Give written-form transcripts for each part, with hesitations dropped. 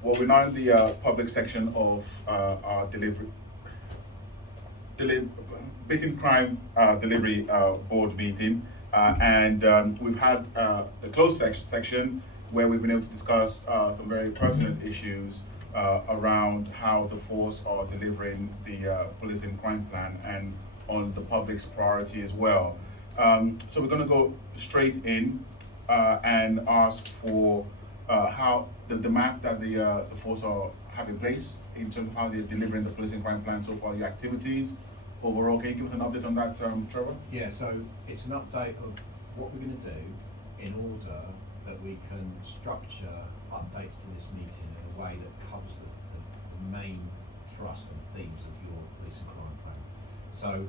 Well, we're now in the public section of our beating crime delivery board meeting, and we've had the closed section where we've been able to discuss some very pertinent issues around how the force are delivering the policing crime plan and on the public's priority as well. So we're going to go straight in and ask for how the map that the force are have in place in terms of how they're delivering the policing crime plan so far, the activities overall. Can you give us an update on that, Trevor? Yeah, so it's an update of what we're going to do in order that we can structure updates to this meeting in a way that covers the main thrust and themes of your police and crime plan. So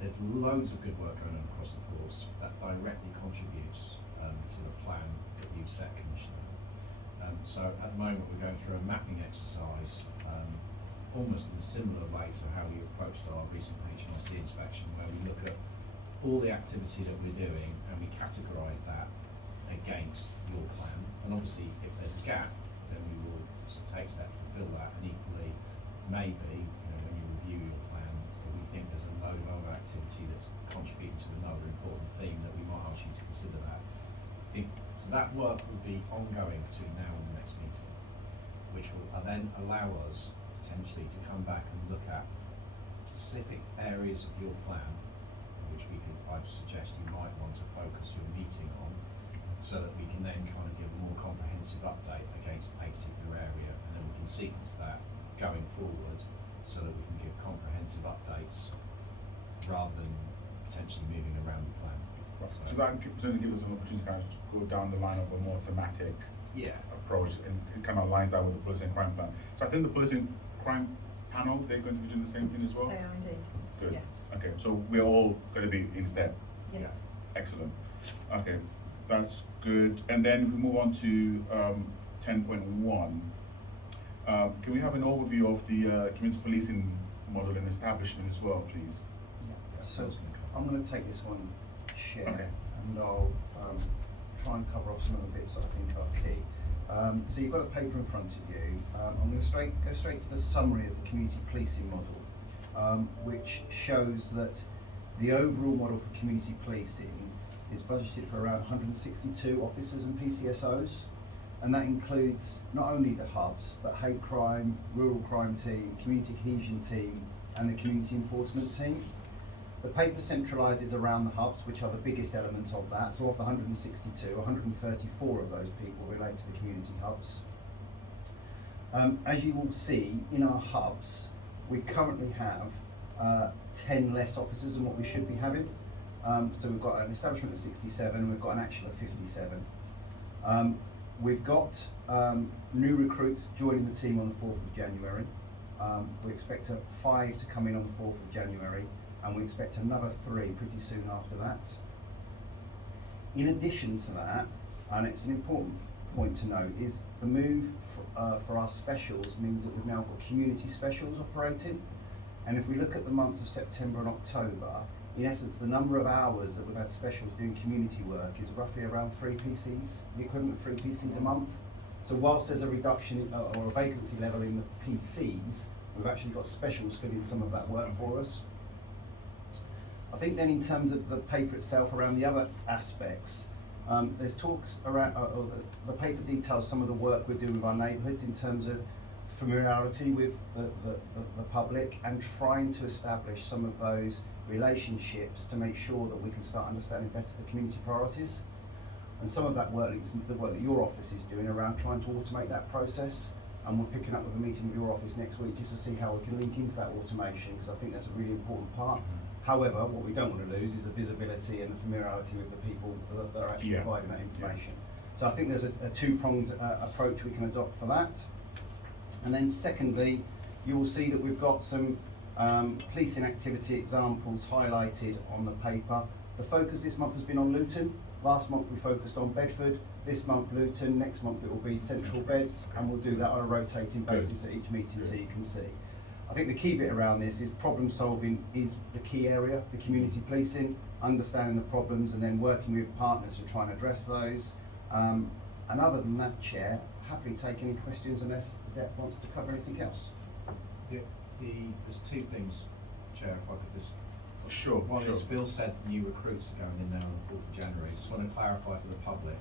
there's loads of good work going on across the force that directly contributes to the plan that you've set, Commissioner. So at the moment we're going through a mapping exercise, almost in a similar way to how we approached our recent HMRC inspection, where we look at all the activity that we're doing and we categorise that against your plan. And obviously if there's a gap, then we will take steps to fill that. And equally, maybe when you review your plan, if we think there's a load of other activity that's contributing to another important theme, that we might ask you to consider that. So that work will be ongoing between now and the next meeting, which will then allow us potentially to come back and look at specific areas of your plan, which I'd suggest you might want to focus your meeting on, so that we can then kind of give a more comprehensive update against a particular area, and then we can sequence that going forward, so that we can give comprehensive updates rather than potentially moving around the plan. So that certainly gives us an opportunity to kind of go down the line of a more thematic approach, and it kind of aligns that with the policing crime plan. So I think the policing crime panel, they're going to be doing the same thing as well? They are indeed. Good. Yes. Okay, so we're all going to be in step. Yes. Excellent. Okay, that's good. And then if we move on to 10.1, can we have an overview of the community policing model and establishment as well, please? Yeah. So I'm going to take this one, share, Okay. and I'll try and cover off some of the bits that I think are key. So you've got a paper in front of you. I'm going to go straight to the summary of the community policing model, which shows that the overall model for community policing is budgeted for around 162 officers and PCSOs, and that includes not only the hubs, but hate crime, rural crime team, community cohesion team, and the community enforcement team. The paper centralises around the hubs, which are the biggest elements of that. So of the 162, 134 of those people relate to the community hubs. As you will see, in our hubs, we currently have 10 less officers than what we should be having. So we've got an establishment of 67, we've got an actual of 57. We've got new recruits joining the team on the 4th of January. We expect 5 to come in on the 4th of January, and we expect another 3 pretty soon after that. In addition to that, and it's an important point to note, is the move for our specials means that we've now got community specials operating. And if we look at the months of September and October, in essence, the number of hours that we've had specials doing community work is roughly around 3 PCs, the equivalent of 3 PCs a month. So whilst there's a reduction or a vacancy level in the PCs, we've actually got specials filling some of that work for us. I think then in terms of the paper itself, around the other aspects, there's talks around, the paper details some of the work we're doing with our neighbourhoods in terms of familiarity with the public and trying to establish some of those relationships to make sure that we can start understanding better the community priorities. And some of that work links into the work that your office is doing around trying to automate that process. And we're picking up with a meeting with your office next week just to see how we can link into that automation, because I think that's a really important part. However, what we don't want to lose is the visibility and the familiarity with the people that are actually providing that information. So I think there's a two-pronged approach we can adopt for that. And then secondly, you will see that we've got some policing activity examples highlighted on the paper. The focus this month has been on Luton. Last month we focused on Bedford. This month Luton. Next month it will be Central Beds, and we'll do that on a rotating basis at each meeting, so you can see. I think the key bit around this is problem solving is the key area, the community policing, understanding the problems and then working with partners to try and address those. And other than that, Chair, happily take any questions unless the Dep wants to cover anything else. There's two things, Chair, if I could just. Sure, One sure. is Bill said new recruits are going in now on the 4th of January. Just want to clarify for the public,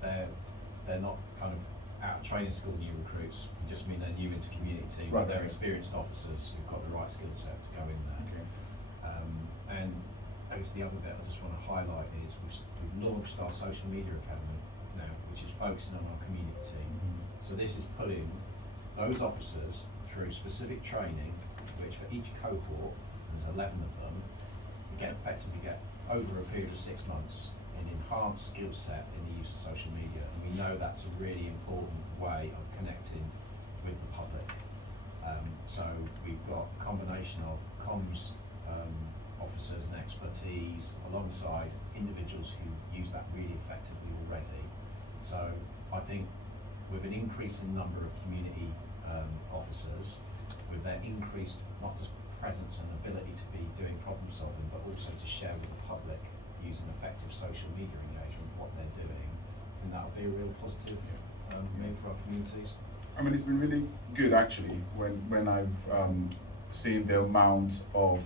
they're not kind of out of training school new recruits. We just mean they're new into community team, Right. but they're experienced officers who've got the right skill set to go in there. Okay. And I guess the other bit I just want to highlight is we've launched our social media academy now, which is focusing on our community team. So this is putting those officers through specific training, which for each cohort, there's 11 of them, effectively get over a period of 6 months an enhanced skill set in the use of social media. And we know that's a really important way of connecting with the public. So we've got a combination of comms officers and expertise alongside individuals who use that really effectively already. So I think with an increasing number of community officers, with their increased not just presence and ability to be doing problem solving, but also to share with the public using effective social media engagement what they're doing, and that'll be a real positive move for our communities. I mean, it's been really good actually when I've seen the amount of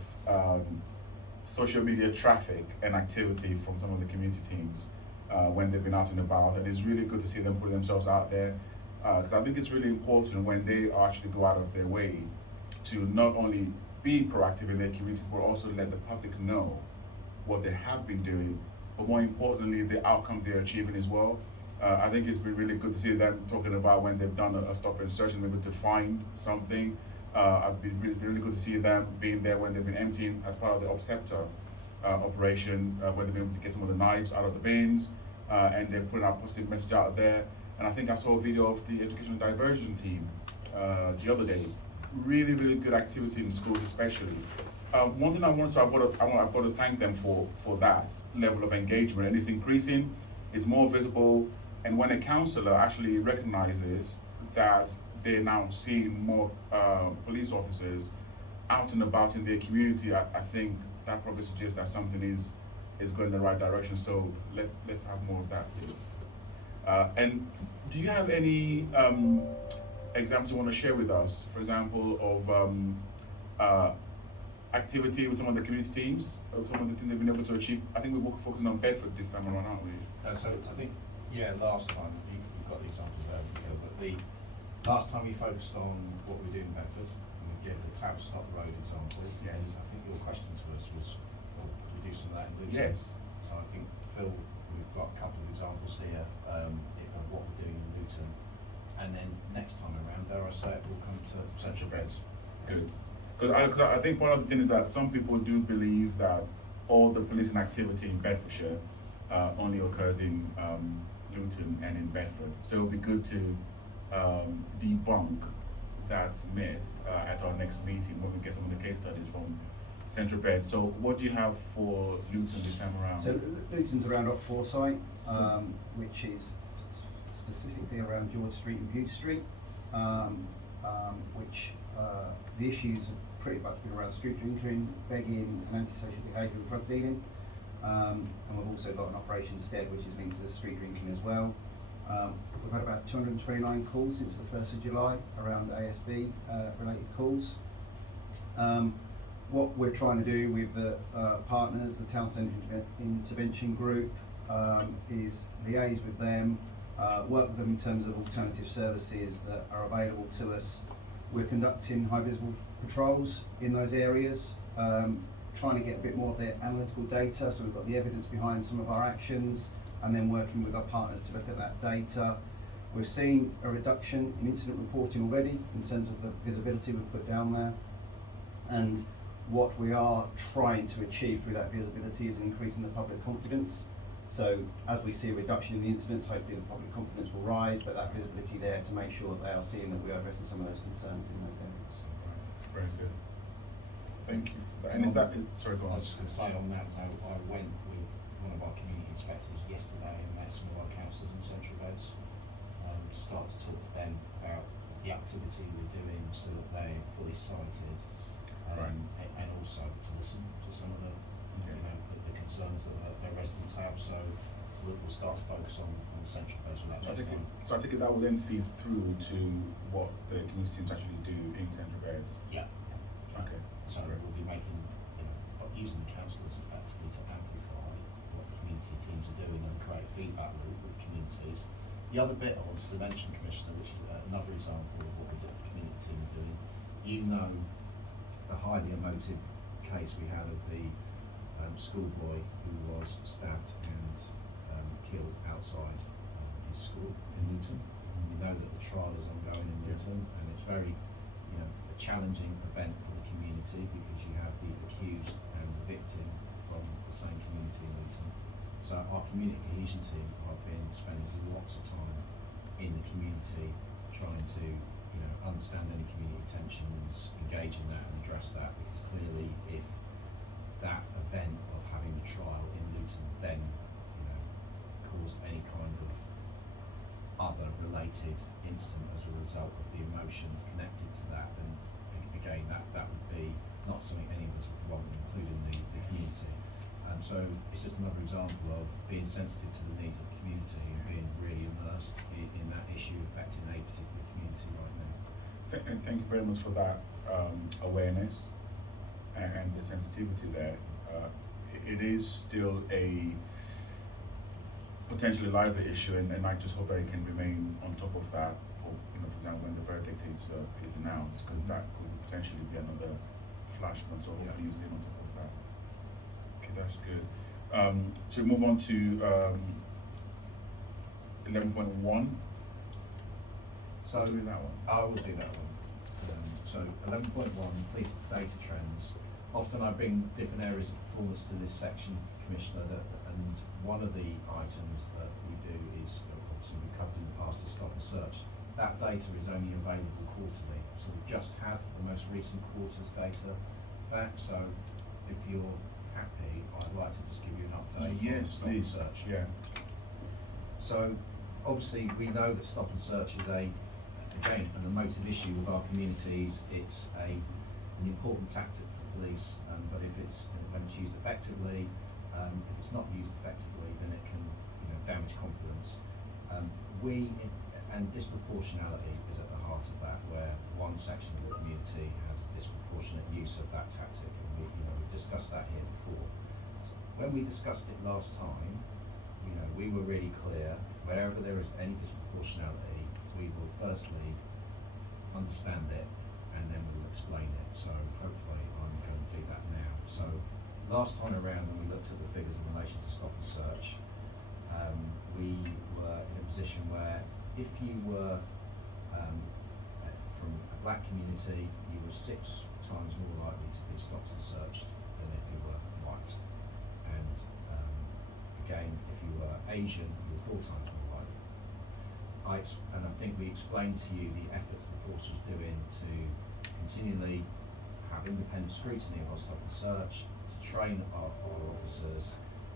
social media traffic and activity from some of the community teams when they've been out and about, and it's really good to see them put themselves out there, because I think it's really important when they actually go out of their way to not only be proactive in their communities, but also let the public know what they have been doing, but more importantly, the outcome they're achieving as well. I think it's been really good to see them talking about when they've done a stop and search and able to find something. I've been really good to see them being there when they've been emptying as part of the Opceptor operation, where they've been able to get some of the knives out of the bins, and they're putting out a positive message out there. And I think I saw a video of the educational diversion team the other day. Really good activity in schools, especially. One thing I've got to thank them for that level of engagement, and it's increasing, it's more visible, and when a councillor actually recognizes that they're now seeing more police officers out and about in their community, I think that probably suggests that something is going in the right direction. So let's have more of that, please. And do you have any examples you want to share with us, for example, of activity with some of the community teams, of some of the things they've been able to achieve? I think we're focusing on Bedford this time around, aren't we? So I think, last time, you've got the examples there, but the last time we focused on what we do in Bedford, and we gave the Tavistock Road example. Yes. And I think your question to us was, well, we do some of that in Luton. Yes. So I think, Phil, we've got a couple of examples here of what we're doing in Luton. And then next time around, dare I say it, we'll come to Central Beds. Good. Because I think one of the things is that some people do believe that all the policing activity in Bedfordshire only occurs in Luton and in Bedford. So it'll be good to debunk that myth at our next meeting when we get some of the case studies from Central Beds. So what do you have for Luton this time around? So Luton's around Op Foresight, which is specifically around George Street and Bute Street, which the issues have pretty much been around street drinking, begging, and antisocial behaviour and drug dealing. And we've also got an Operation Stead, which is linked to street drinking as well. We've had about 229 calls since the 1st of July around ASB related calls. What we're trying to do with the partners, the Town Centre Intervention Group, is liaise with them, work with them in terms of alternative services that are available to us. We're conducting high visible patrols in those areas, trying to get a bit more of their analytical data, so we've got the evidence behind some of our actions, and then working with our partners to look at that data. We've seen a reduction in incident reporting already in terms of the visibility we've put down there, and what we are trying to achieve through that visibility is increasing the public confidence. So as we see a reduction in the incidents, hopefully the public confidence will rise, but that visibility there to make sure that they are seeing that we are addressing some of those concerns in those areas. Very good. Thank you. And is that, sorry, go on. I was just going to say on that note, I went with one of our community inspectors yesterday and met some of our councillors in Central Beds to start to talk to them about the activity we're doing so that they're fully sighted, Right. and also to listen to some of the, the concerns that their residents have. So we'll start to focus on the central place with that So I next take it, time. so I take it that will then feed through to what the community teams actually do in central beds. Yeah. Okay. So Great. we'll be making, but using the councillors effectively to amplify what the community teams are doing and create a feedback loop with communities. The other bit I wanted to mention, Commissioner, which is another example of what the community team are doing, you know the highly emotive case we had of the schoolboy who was stabbed and killed outside his school in Luton. We know that the trial is ongoing in Luton, and it's very, a challenging event for the community because you have the accused and the victim from the same community in Luton. So our community cohesion team have been spending lots of time in the community trying to, understand any community tensions, engage in that and address that, because clearly if that event of having the trial in Luton then, caused any kind of other related incident as a result of the emotion connected to that, then again that would be not something any of us would want, including the community. So it's just another example of being sensitive to the needs of the community and being really immersed in that issue affecting a particular community right now. Thank you very much for that awareness and the sensitivity there. It is still a potentially lively issue, and I just hope that it can remain on top of that for example, when the verdict is announced, because that could potentially be another flashpoint. So hopefully you stay on top of that. Okay, that's good. So we move on to 11.1. So doing that one. I will do that one. So 11.1, police data trends. Often I bring different areas of performance to this section, Commissioner, and one of the items that we do is, obviously we covered in the past, is stop and search. That data is only available quarterly, so we've just had the most recent quarter's data back, so if you're happy, I'd like to just give you an update on Yes, stop and please. search. Yeah. So obviously we know that stop and search is again, an emotive issue with our communities. It's an important tactic for police, but when it's used effectively, if it's not used effectively, then it can damage confidence. And disproportionality is at the heart of that, where one section of the community has a disproportionate use of that tactic, and we've discussed that here before. So when we discussed it last time, we were really clear, wherever there is any disproportionality, we will firstly understand it and then we'll explain it. So hopefully I'm going to do that now. So last time around when we looked at the figures in relation to stop and search, we were in a position where if you were from a black community, you were 6 times more likely to be stopped and searched than if you were white. And again, if you were Asian, you were 4 times more likely. And I think we explained to you the efforts the force was doing to continually have independent scrutiny of our stop and search, to train our officers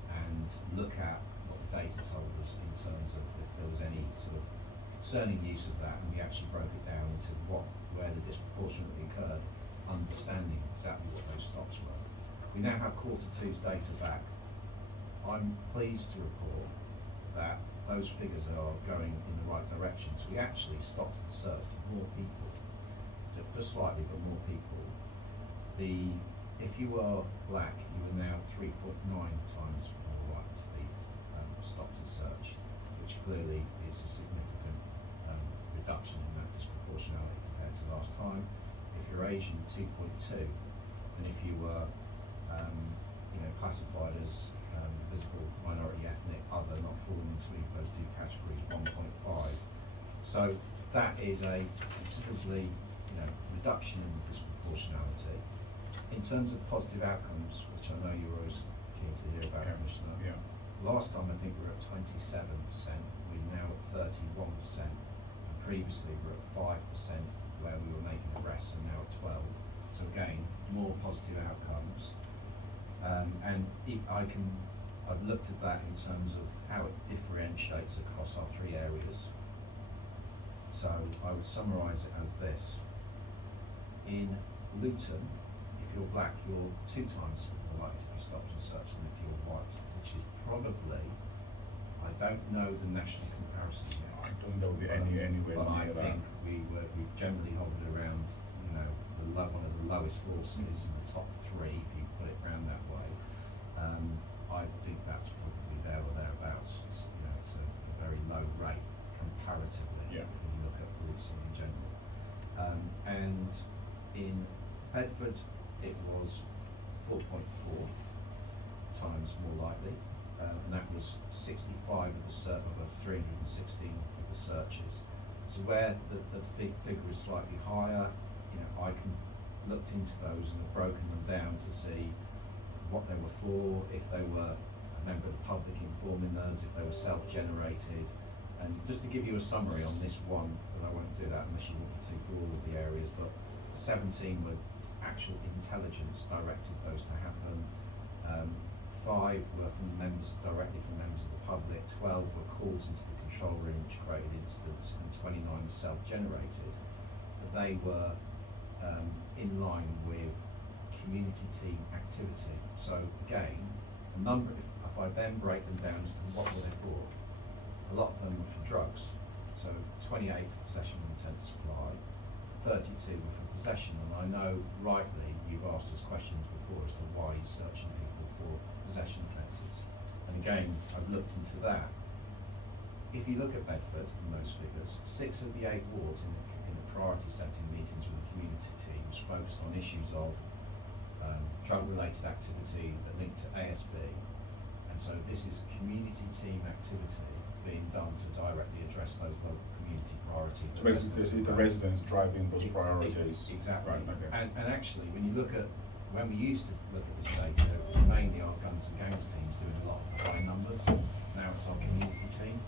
and look at what the data told us in terms of if there was any sort of concerning use of that, and we actually broke it down into where the disproportionately occurred, understanding exactly what those stops were. We now have Q2's data back. I'm pleased to report that those figures are going in the right direction. So we actually stopped the search of more people, just slightly, but more people. If you are black, you are now 3.9 times more likely to be stopped and searched, which clearly is a significant reduction in that disproportionality compared to last time. If you're Asian, 2.2, and if you were classified as visible, minority, ethnic, other, not falling into either of those 2 categories, 1.5. So that is a considerably reduction in disproportionality. In terms of positive outcomes, which I know you're always keen to hear about, Commissioner, last time I think we were at 27%, we're now at 31%, and previously we were at 5% where we were making arrests, and now at 12. So again, more positive outcomes. I've looked at that in terms of how it differentiates across our 3 areas. So I would summarise it as this. In Luton, if you're black, you're 2 times more likely to be stopped and searched than if you're white, which is probably, I I don't know the national comparison yet. I don't think there will be anywhere But I near that. think we've generally hovered around, one of the lowest forces in the top three, if you put it around that way. I think that's probably there or thereabouts. It's a very low rate comparatively Yeah. when you look at policing in general. And in Bedford, it was 4.4 times more likely, and that was 65 of the 316 of the searches. So where the figure is slightly higher, I looked into those and have broken them down to see what they were for, if they were a member of the public informing us, if they were self-generated. And just to give you a summary on this one, but I won't do that unless you want me to for all of the areas, but 17 were actual intelligence directed those to happen. 5 were directly from members of the public, 12 were calls into the control room which created incidents, and 29 were self-generated. But they were in line with community team activity. So again, if I then break them down as to what were they for, a lot of them were for drugs. So 28 for possession of intent to supply, 32 were for possession, and I know rightly you've asked us questions before as to why you're searching people for possession offences. And again, I've looked into that. If you look at Bedford and those figures, 6 of the 8 wards in the priority setting meetings with the community teams focused on issues of drug-related activity that linked to ASB, and so this is community team activity being done to directly address those local community priorities. So basically, the residents driving those priorities. Exactly. Right, okay. And actually, when you look at, when we used to look at this data, mainly our guns and gangs teams doing a lot of high numbers. Now it's our community team,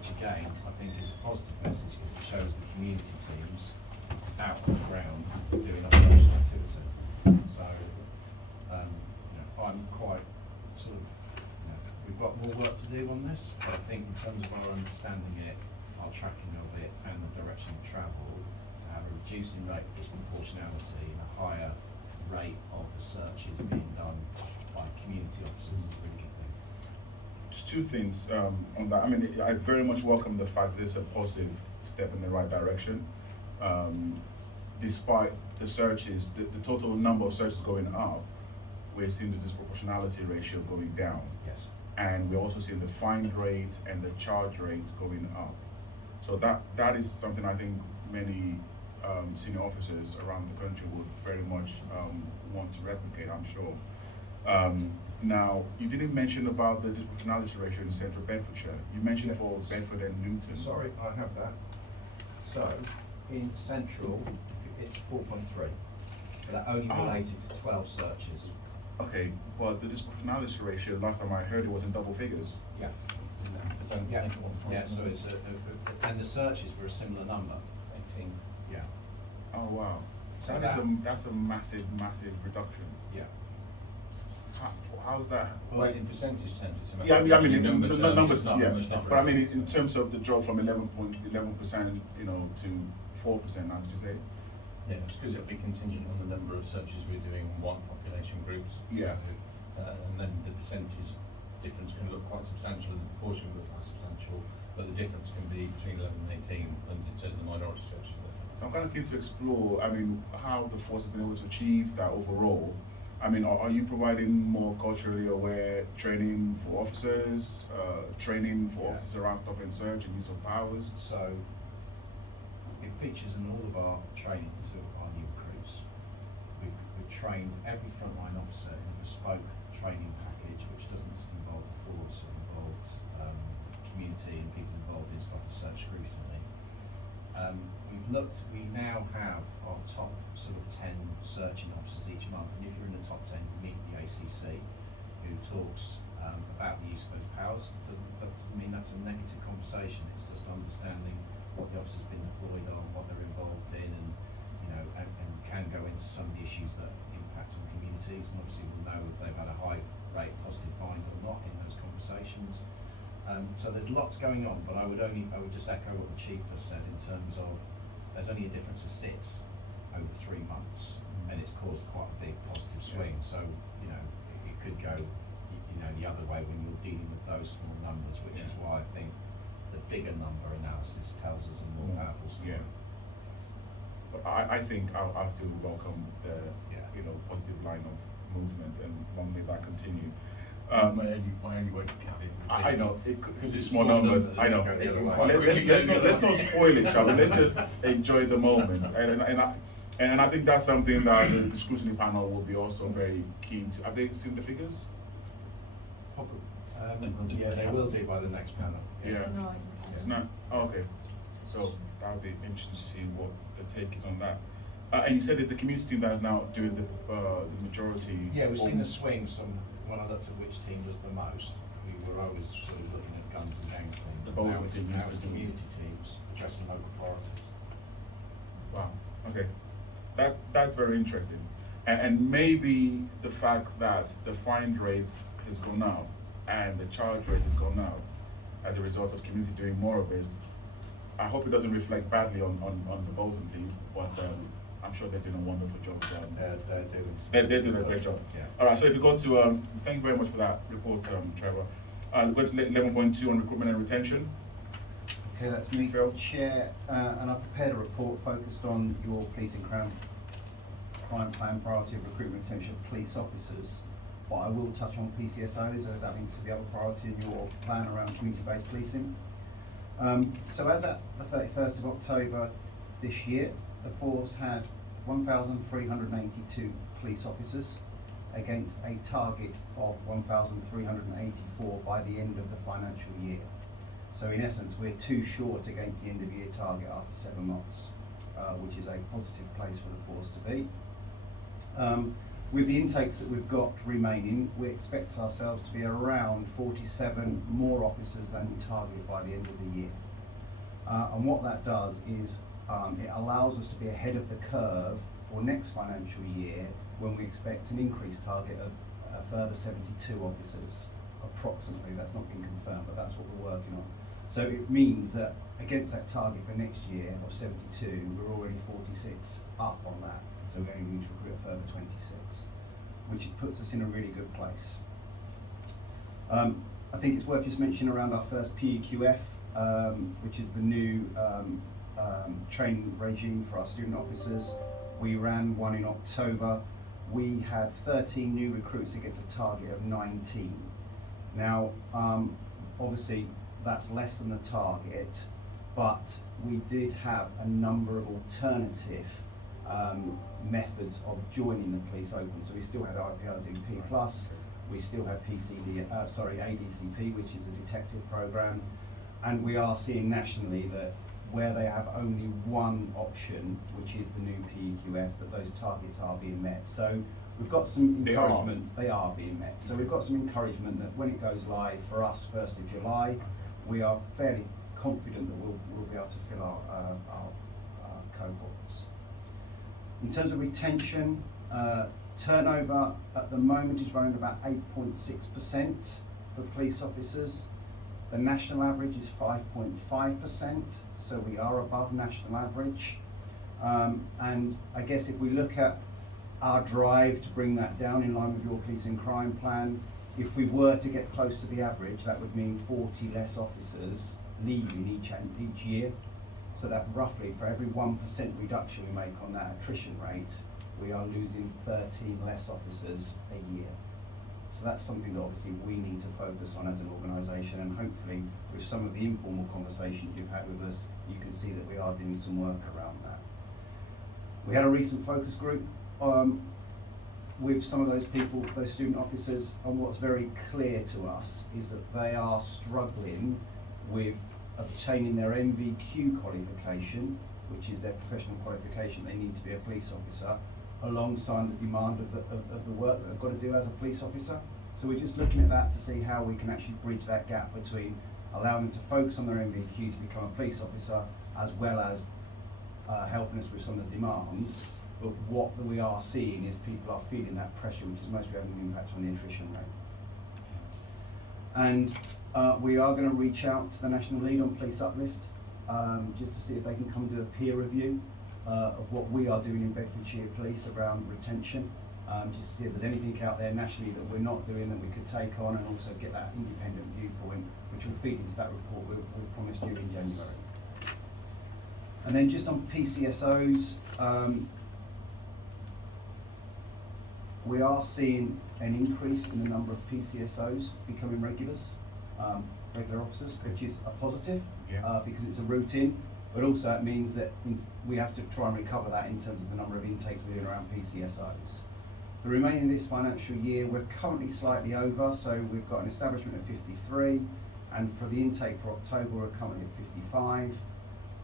which again, I think is a positive message because it shows the community teams out on the ground doing operational activity. So, I'm quite we've got more work to do on this, but I think in terms of our understanding it, our tracking of it, and the direction of travel, to have a reducing rate of disproportionality and a higher rate of the searches being done by community officers is a really good thing. Just two things on that. I mean, I very much welcome the fact that it's a positive step in the right direction. Despite the searches, the total number of searches going up, we're seeing the disproportionality ratio going down. Yes. And we're also seeing the fine rates and the charge rates going up. So that is something I think many senior officers around the country would very much want to replicate, I'm sure. Now, you didn't mention about the disproportionality ratio in central Bedfordshire. You mentioned for Bedford and Newton. Sorry, I have that. So, in central, it's 4.3, but that only related to 12 searches. Okay, but the disproportionality ratio, last time I heard it was in double figures. Yeah. Yeah, so it's and the searches were a similar number. 18. Yeah. Oh wow. So that's a massive reduction. Yeah. How's that? Well, in percentage terms, it's a massive Yeah, I mean, reduction. in Number numbers, terms, it's not yeah. much different. But I mean, in terms of the drop from 11%, to 4%, now did you say? Yeah, it's because it'll be contingent on the number of searches we're doing on one population groups. Yeah. So, and then the percentage difference can look quite substantial and the proportion will look quite substantial, but the difference can be between 11 and 18 and in terms of the minority searches. So I'm kind of keen to explore, I mean, how the force has been able to achieve that overall. I mean, are you providing more culturally aware training for officers, training for officers around stop and search and use of powers? So, it features in all of our training to our new recruits. We've trained every frontline officer in a bespoke training package, which doesn't just involve the force, it involves community and people involved in stop and search scrutiny. We now have our top sort of 10 searching officers each month, and if you're in the top 10, you meet the ACC, who talks about the use of those powers. That doesn't mean that's a negative conversation, it's just understanding what the officer's been deployed on, what they're involved in, and and can go into some of the issues that impact on communities, and obviously we'll know if they've had a high rate positive find or not in those conversations. So there's lots going on, but I would just echo what the Chief just said in terms of there's only a difference of 6 over 3 months, and it's caused quite a big positive swing. So it could go, you know, the other way when you're dealing with those small numbers, which is why I think the bigger number analysis tells us a more powerful story. Yeah. But I think I'll still welcome the positive line of movement, and long may that continue. My only word to caveat. I know it Because could be it's small numbers. I know. go the other way. Let's not spoil it, shall we? Let's just enjoy the moment. And I think that's something that the scrutiny panel will be also very keen to. Have they seen the figures? Probably. Yeah, they will do by the next panel. Yeah. Tonight. It's not. Oh, okay. So that'll be interesting to see what the take is on that. And you said there's the community team that is now doing the majority. Yeah, we've seen or- a swing. When I looked at which team was the most, we were always sort of looking at guns and gangs team. The Bolton Now it's- team now used to it's do it. community teams addressing local priorities. Wow. Okay. That's very interesting. And maybe the fact that the find rate has gone up and the charge rate has gone up as a result of community doing more of it, I hope it doesn't reflect badly on the Bolton team, but I'm sure they're doing a wonderful job. They're doing a great job. Yeah. All right, so if you go to, thank you very much for that report, Trevor. Go to 11.2 on recruitment and retention. Okay, that's me, Phil. Chair, and I prepared a report focused on your policing crime plan priority of recruitment and retention of police officers. But I will touch on PCSOs as that needs to be a priority in your plan around community-based policing. So as at the 31st of October this year, the force had 1,382 police officers against a target of 1,384 by the end of the financial year. So in essence, we're too short against the end of year target after 7 months, which is a positive place for the force to be. With the intakes that we've got remaining, we expect ourselves to be around 47 more officers than we target by the end of the year. And what that does is it allows us to be ahead of the curve for next financial year when we expect an increased target of a further 72 officers, approximately. That's not been confirmed, but that's what we're working on. So it means that against that target for next year of 72, we're already 46 up on that. So we only need to recruit a further 26, which puts us in a really good place. I think it's worth just mentioning around our first PEQF, which is the new training regime for our student officers. We ran one in October. We had 13 new recruits against a target of 19. Now, obviously, that's less than the target, but we did have a number of alternative methods of joining the police open. So we still had IPRDP plus, we still had ADCP, which is a detective program, and we are seeing nationally that where they have only one option, which is the new PEQF, that those targets are being met. So we've got some encouragement, they are being met. So we've got some encouragement that when it goes live for us 1st of July, we are fairly confident that we'll be able to fill our cohorts. In terms of retention, turnover at the moment is running about 8.6% for police officers. The national average is 5.5%, so we are above national average. And I guess if we look at our drive to bring that down in line with your policing crime plan, if we were to get close to the average, that would mean 40 less officers leaving each year. So that roughly for every 1% reduction we make on that attrition rate, we are losing 13 less officers a year. So that's something that obviously we need to focus on as an organisation, and hopefully with some of the informal conversations you've had with us, you can see that we are doing some work around that. We had a recent focus group with some of those people, those student officers, and what's very clear to us is that they are struggling with obtaining their MVQ qualification, which is their professional qualification. They need to be a police officer, alongside the demand of the work that they've got to do as a police officer. So we're just looking at that to see how we can actually bridge that gap between allowing them to focus on their MVQ to become a police officer, as well as helping us with some of the demand. But what we are seeing is people are feeling that pressure, which is mostly having an impact on the attrition rate. And we are going to reach out to the National Lead on Police Uplift, just to see if they can come do a peer review of what we are doing in Bedfordshire Police around retention. just to see if there's anything out there nationally that we're not doing that we could take on, and also get that independent viewpoint, which will feed into that report we promised you in January. And then just on PCSOs, we are seeing an increase in the number of PCSOs becoming regulars, regular officers, which is a positive, Yeah. because it's a routine, but also it means that we have to try and recover that in terms of the number of intakes we're doing around PCSOs. The remaining this financial year, we're currently slightly over, so we've got an establishment of 53, and for the intake for October, we're currently at 55.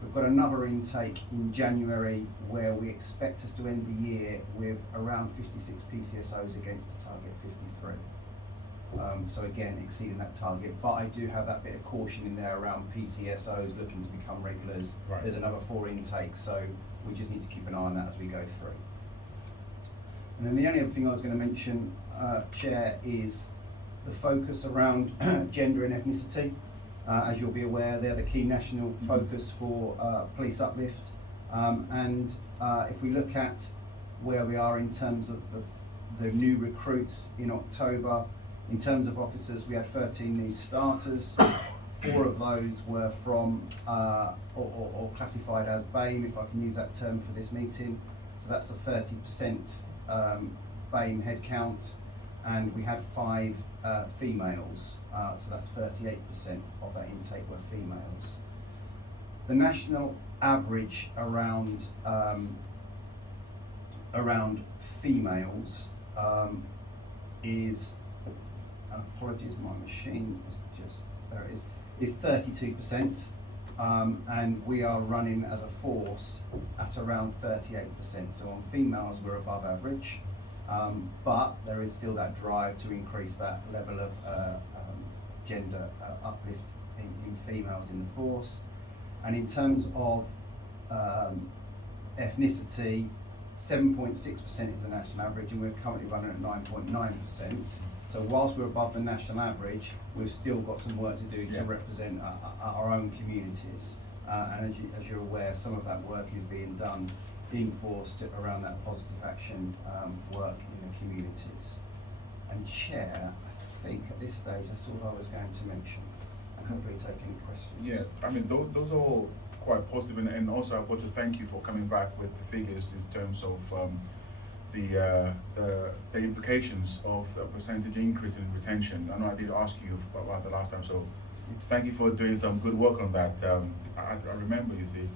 We've got another intake in January where we expect us to end the year with around 56 PCSOs against a target of 53. So again, exceeding that target, but I do have that bit of caution in there around PCSOs looking to become regulars. Right. There's another 4 intakes, so we just need to keep an eye on that as we go through. And then the only other thing I was going to mention, Chair, is the focus around gender and ethnicity. As you'll be aware, they're the key national focus for police uplift. And if we look at where we are in terms of the new recruits in October, in terms of officers, we had 13 new starters. 4 of those were from or classified as BAME, if I can use that term for this meeting. So that's a 30% BAME headcount, and we had 5 females, so that's 38% of that intake were females. The national average around females is, apologies, my machine is just, there it is 32%, and we are running as a force at around 38%. So on females, we're above average. But there is still that drive to increase that level of gender uplift in females in the force. And in terms of ethnicity, 7.6% is the national average, and we're currently running at 9.9%. So whilst we're above the national average, we've still got some work to do to represent our own communities. And as you're aware, some of that work is being done in force around that positive action work in the communities. And Chair, I think at this stage that's all I was going to mention, and happily take any questions. Yeah, I mean, those are all quite positive, and also I want to thank you for coming back with the figures in terms of the implications of a percentage increase in retention. I know I did ask you about the last time, so thank you for doing some good work on that. I remember, you see,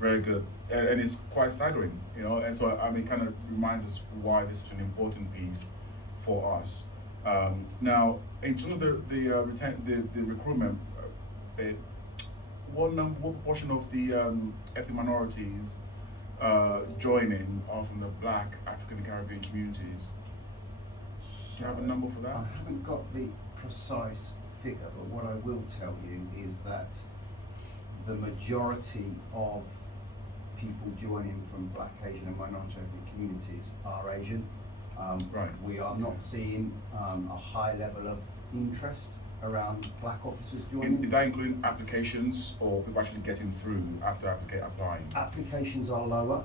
very good, and it's quite staggering, you know. And so I mean, it kind of reminds us why this is an important piece for us. Now, in terms of the recruitment bit, what proportion of the ethnic minorities joining are from the Black, African and Caribbean communities? Do you have a number for that? I haven't got the precise figure, but what I will tell you is that the majority of people joining from Black, Asian and minority ethnic communities are Asian. Right. We are not seeing a high level of interest around Black officers joining. Is that including applications or people actually getting through after applying? Applications are lower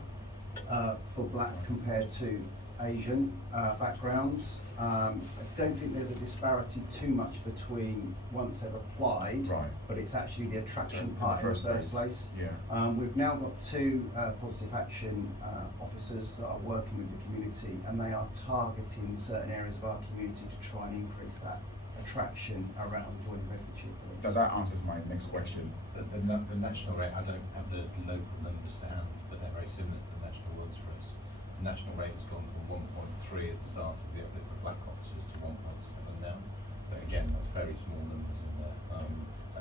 for Black compared to Asian backgrounds. I don't think there's a disparity too much between once they've applied, Right. but it's actually the attraction In the part in the first first place. place. Yeah. We've now got 2 positive action officers that are working with the community, and they are targeting certain areas of our community to try and increase that attraction around joining Bedfordshire Police. That answers my next question. The national rate, I don't have the local numbers to hand, but they're very similar to the national ones for us. The national rate has gone from 1.3 at the start of the uplift for Black officers to 1.7 now. But again, that's very small numbers in there,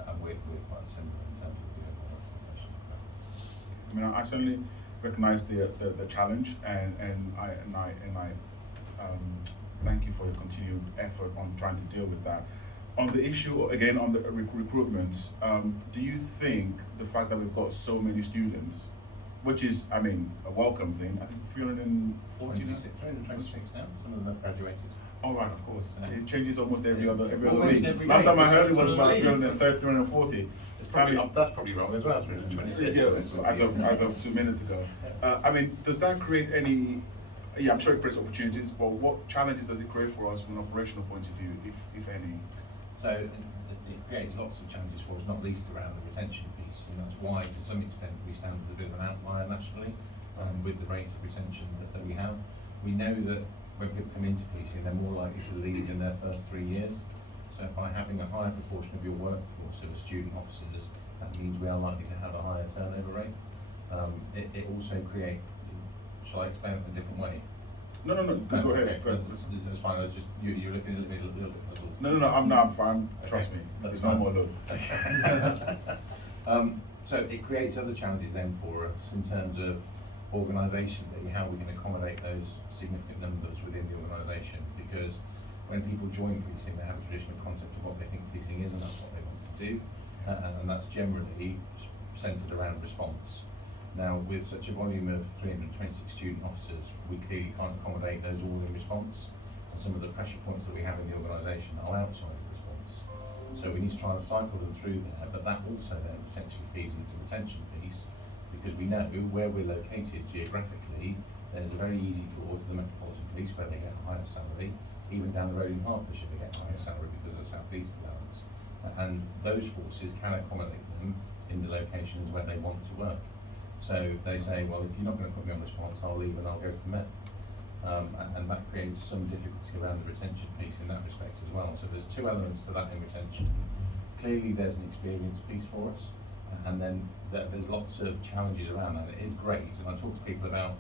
and we're quite similar in terms of the overall representation. I mean, I certainly recognise the challenge, and I thank you for your continued effort on trying to deal with that. On the issue, again, on the recruitment, do you think the fact that we've got so many students, which is, I mean, a welcome thing, I think it's 340 now? 326 now, some of them have graduated. Oh, right, of course. Yeah. It changes almost every other Almost week. every Last day, time I because heard it was some about leave. 330, 340. It's probably, I mean, that's probably wrong as well, 326. yeah, as of 2 minutes ago. I mean, does that create any Yeah, I'm sure it creates opportunities, but what challenges does it create for us from an operational point of view, if any? So it creates lots of challenges for us, not least around the retention piece, and that's why to some extent we stand as a bit of an outlier nationally with the rate of retention that we have. We know that when people come into policing, they're more likely to leave in their first 3 years. So by having a higher proportion of your workforce of student officers, that means we are likely to have a higher turnover rate. It also creates. Shall I explain it in a different way? No, go ahead. Okay, Go ahead. that's fine. I was just you're looking a little bit puzzled. No, I'm fine. Okay, Trust me. that's It's fine. no more load. So it creates other challenges then for us in terms of organisationally, how we can accommodate those significant numbers within the organisation. Because when people join policing, they have a traditional concept of what they think policing is, and that's what they want to do, and that's generally centred around response. Now, with such a volume of 326 student officers, we clearly can't accommodate those all in response, and some of the pressure points that we have in the organisation are outside of response. So we need to try and cycle them through there, but that also then potentially feeds into the retention piece, because we know where we're located geographically, there's a very easy draw to the Metropolitan Police where they get a higher salary, even down the road in Hertfordshire they get a higher salary because of the South East allowance. And those forces can accommodate them in the locations where they want to work. So they say, well, if you're not going to put me on response, I'll leave and I'll go to the Met. And that creates some difficulty around the retention piece in that respect as well. So there's two elements to that in retention. Clearly there's an experience piece for us, and then there's lots of challenges around that. It is great, and I talk to people about,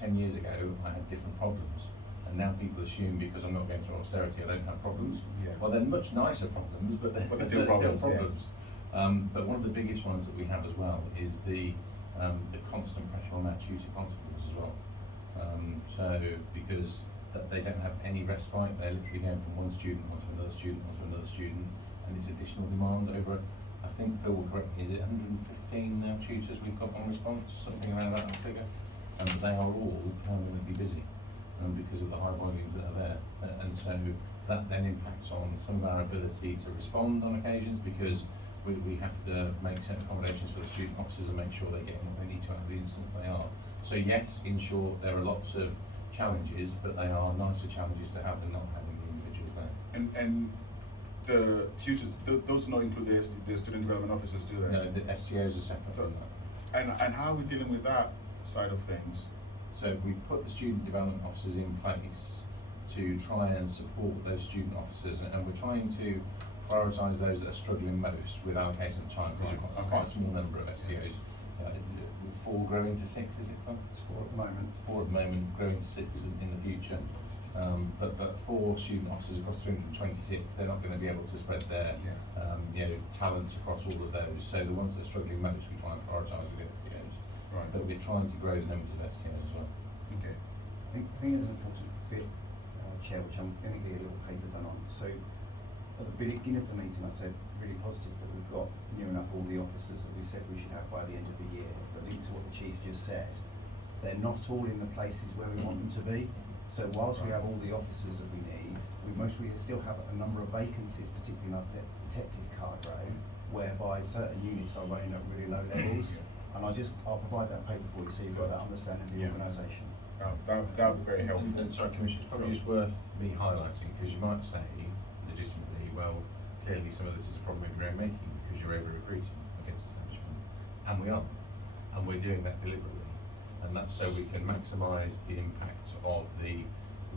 10 years ago I had different problems, and now people assume because I'm not going through austerity I don't have problems. Yes. Well, they're much nicer problems, but they're still problems, problems. But one of the biggest ones that we have as well is the constant pressure on our tutor constables as well. So because they don't have any respite, they're literally going from one student onto another student onto another student, and it's additional demand over, I think Phil will correct me, is it 115 now tutors we've got on response, something around that figure, and they are all permanently busy because of the high volumes that are there, and so that then impacts on some of our ability to respond on occasions, because we have to make certain accommodations for the student officers and make sure they're getting what they need to out of the instance they are. So yes, in short, there are lots of challenges, but they are nicer challenges to have than not having the individuals there. And the tutors, those do not include the student development officers, do they? No, the STOs are separate from that. And how are we dealing with that side of things? So we've put the student development officers in place to try and support those student officers, and we're trying to prioritise those that are struggling most with allocation of time, because we've got quite a small number of STOs. 4 growing to 6, is it? It's 4 at the moment. 4 at the moment, growing to 6 in the future. But 4 student officers across 326, they're not going to be able to spread their talents across all of those. So the ones that are struggling most, we try and prioritise with STOs. Right. But we're trying to grow the numbers of STOs as well. Okay. I think there's an important bit, Chair, which I'm going to get a little paper done on. So at the beginning of the meeting, I said really positive that we've got near enough all the officers that we said we should have by the end of the year. But linked to what the Chief just said, they're not all in the places where we want them to be. So whilst we have all the officers that we need, we still have a number of vacancies, particularly in our detective card row, whereby certain units are running at really low levels. And I'll provide that paper for you so you've got that understanding of the organisation. That would be very helpful. And sorry, Commissioner, it's probably just worth me highlighting, because you might say legitimately, well, clearly some of this is a problem in your own making because you're over recruiting against establishment, and we are, and we're doing that deliberately, and that's so we can maximise the impact of the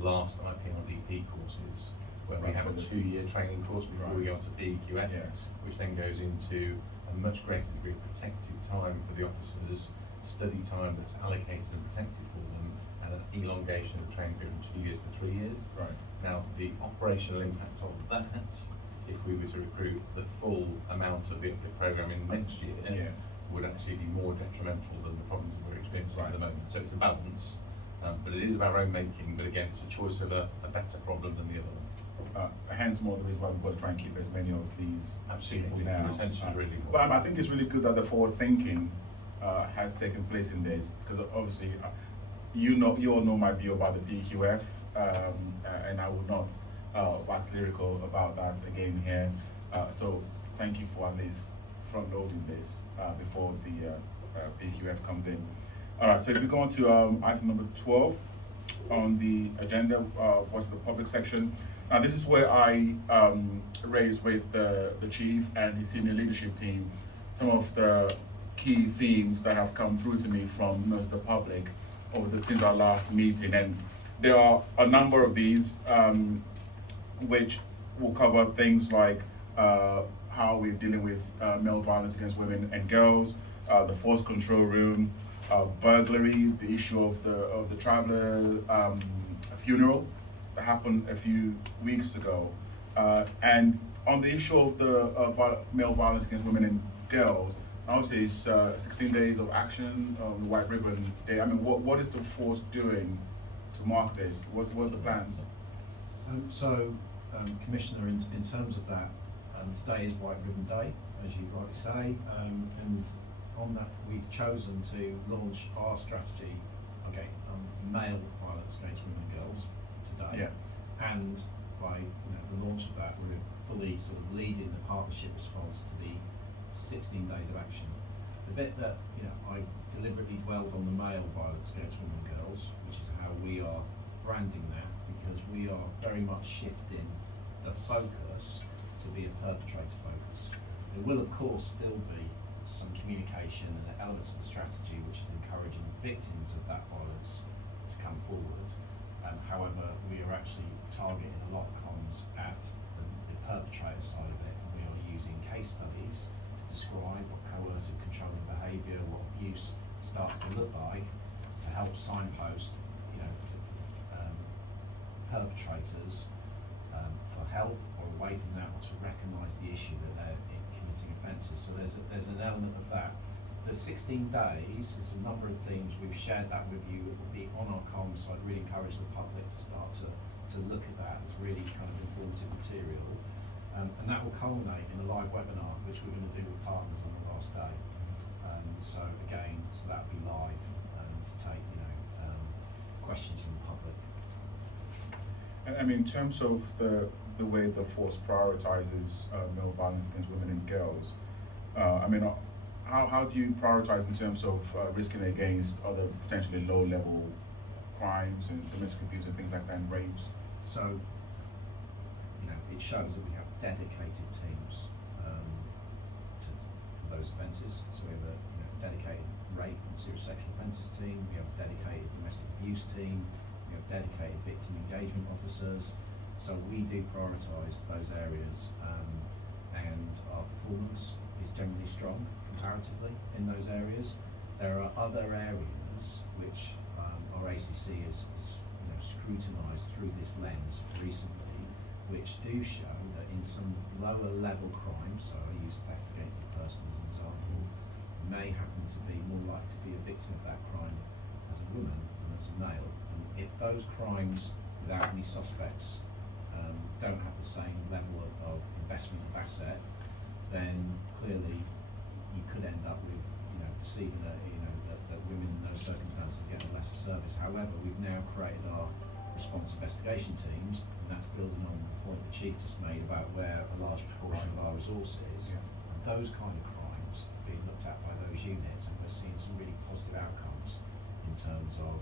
last IPRDP courses, where we have a 2-year training course before we go on to PEQF, Yes. which then goes into a much greater degree of protected time for the officers, study time that's allocated and protected for them, and an elongation of the training period from 2 years to 3 years. Right. Now, the operational impact of that, if we were to recruit the full amount of the uplift programme in next year, would actually be more detrimental than the problems that we're experiencing at the moment. So it's a balance, but it is of our own making, but again, it's a choice of a better problem than the other one. Hence more the reason why we've got to try and keep as many of these Absolutely, people now. retention is really important. But I think it's really good that the forward thinking has taken place in this, because obviously you all know my view about the PQF, and I will not wax lyrical about that again here. So thank you for at least front loading this before the PQF comes in. All right, so if we go on to item number 12, on the agenda was the public section. Now, this is where I raised with the chief and his senior leadership team some of the key themes that have come through to me from the public since our last meeting. And there are a number of these which will cover things like how we're dealing with male violence against women and girls, the force control room, burglary, the issue of the traveller funeral that happened a few weeks ago, and on the issue of the male violence against women and girls. I would say it's 16 days of action on the White Ribbon Day. I mean, what is the force doing to mark this? What are the plans? Commissioner, in terms of that, today is White Ribbon Day, as you rightly say, and on that we've chosen to launch our strategy, male violence against women and girls today. Yeah. And by the launch of that, we're fully sort of leading the partnership response to the 16 days of action. The bit that I deliberately dwelled on the male violence against women and girls, which is how we are branding that, because we are very much shifting the focus to be a perpetrator focus. There will of course still be some communication and elements of the strategy which is encouraging victims of that violence to come forward. However, we are actually targeting a lot of comms at the perpetrator side of it, and we are using case studies to describe what coercive controlling behaviour, what abuse starts to look like, to help signpost, perpetrators for help or away from that, or to recognise the issue that they're committing offences. So there's an element of that. The 16 days is a number of things. We've shared that with you. It will be on our comms, so I'd really encourage the public to start to look at that as really kind of informative material. And that will culminate in a live webinar, which we're going to do with partners on the last day. So that'll be live to take questions from the public. And I mean, in terms of the way the force prioritizes male violence against women and girls, how do you prioritize in terms of risking against other potentially low-level crimes and domestic abuse and things like that, and rapes? So, it shows that we have dedicated teams for those offences. So we have a dedicated rape and serious sexual offences team. We have a dedicated domestic abuse team. We have dedicated victim engagement officers. So we do prioritise those areas, and our performance is generally strong comparatively in those areas. There are other areas which our ACC has scrutinised through this lens recently, which do show that in some lower level crimes, so I use theft against the person as an example, may happen to be more likely to be a victim of that crime as a woman than as a male. And if those crimes, without any suspects, don't have the same level of investment of asset, then clearly you could end up with perceiving that women in those circumstances get a lesser service. However, we've now created our response investigation teams, and that's building on the point the Chief just made about where a large proportion of our resources, and those kind of crimes are being looked at by those units, and we're seeing some really positive outcomes in terms of